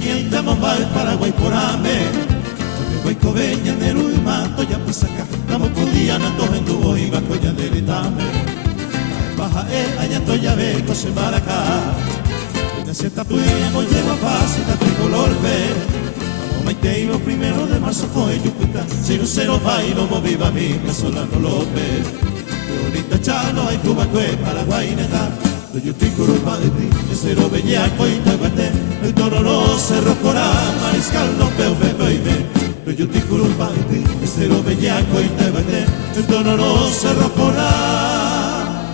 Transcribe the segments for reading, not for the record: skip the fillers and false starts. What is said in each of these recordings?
Peñita, Mumbai, Paraguay, por Ame. Hueco veña, Neru y Mato, ya pues acá. Estamos pudiana, todos en tu voz y bajo ya de ritame. Baja, allá estoy ya ve, coche para acá. Una cierta puya, mo lleva fácil, la tricolor ve. Vamos, Maiteo, primero de marzo, coge Yucuta. 0-0, bailo, mo viva mi, Solano López. Ahorita Chalo, hay Cuba, Cue, Paraguay, neta. Yo estoy curva de ti, el cero bellaco y te bate. El toro no cerro coral, mariscal no veo, bebe y ve. Yo estoy curva de ti, el cero bellaco y te bate. El toro no cerro coral,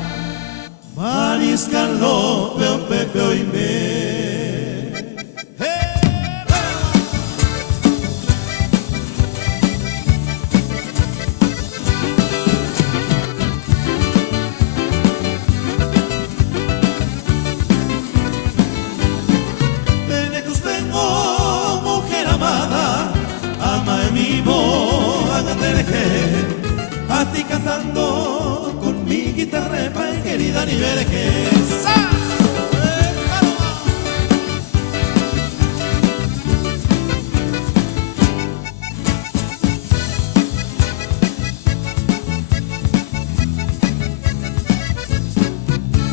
mariscal no veo, bebe y ve. A ti cantando con mi guitarra pa' querida ni ver que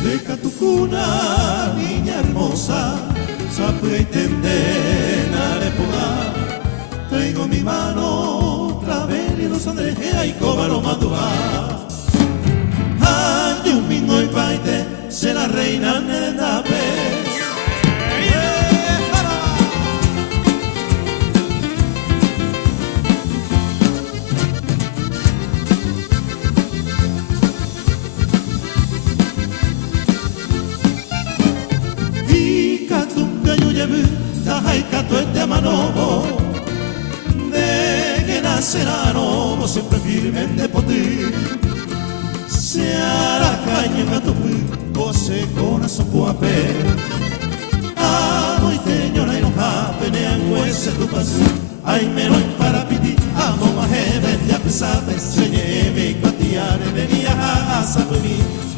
deja tu cuna, niña hermosa, sabe y tendena de pogar. Tengo mi mano, travel y los andrejea y coba lo madura. Ande un mingo y baite, se la reina en el nape. Y catunga yo llevé, tajay catuete a manobo. Serano, siempre firmemente por ti. Se hará caña en gato o se con su cuape. Amo y teño y no japenean huese tu paz. Ay, me voy para piti, amo más jefe, ya pesate. Se lleve y patiare, venía a saber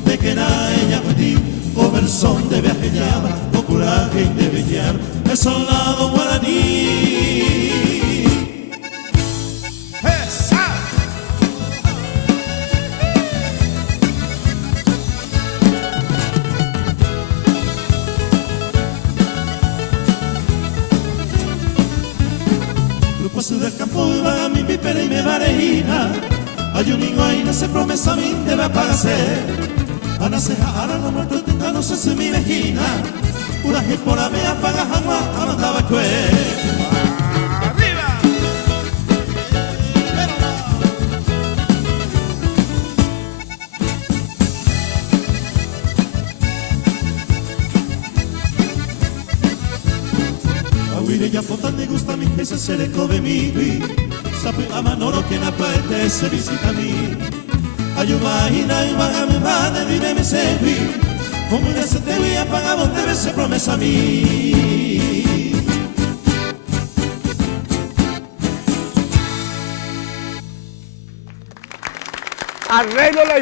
de que na ella piti. O versón de viaje llama, o coraje de bellar, el soldado guaraní. Del campo va a mi pipera y me varejina. Hay un niño ahí, no se promesa a mí, debe apagarse. A nacer ahora no muerto, no sé si mi vejina. Una gente por la me apaga, agua, andaba cue. ¡Arriba! Ya potan me gusta mi que se le come mi vi. Sabe a manoro que na parte se visita a mí. Ayuda y na y vaga me va de vive me serví. Como ya se te voy a pagar vos debes ser promesa a mí. Arreglo la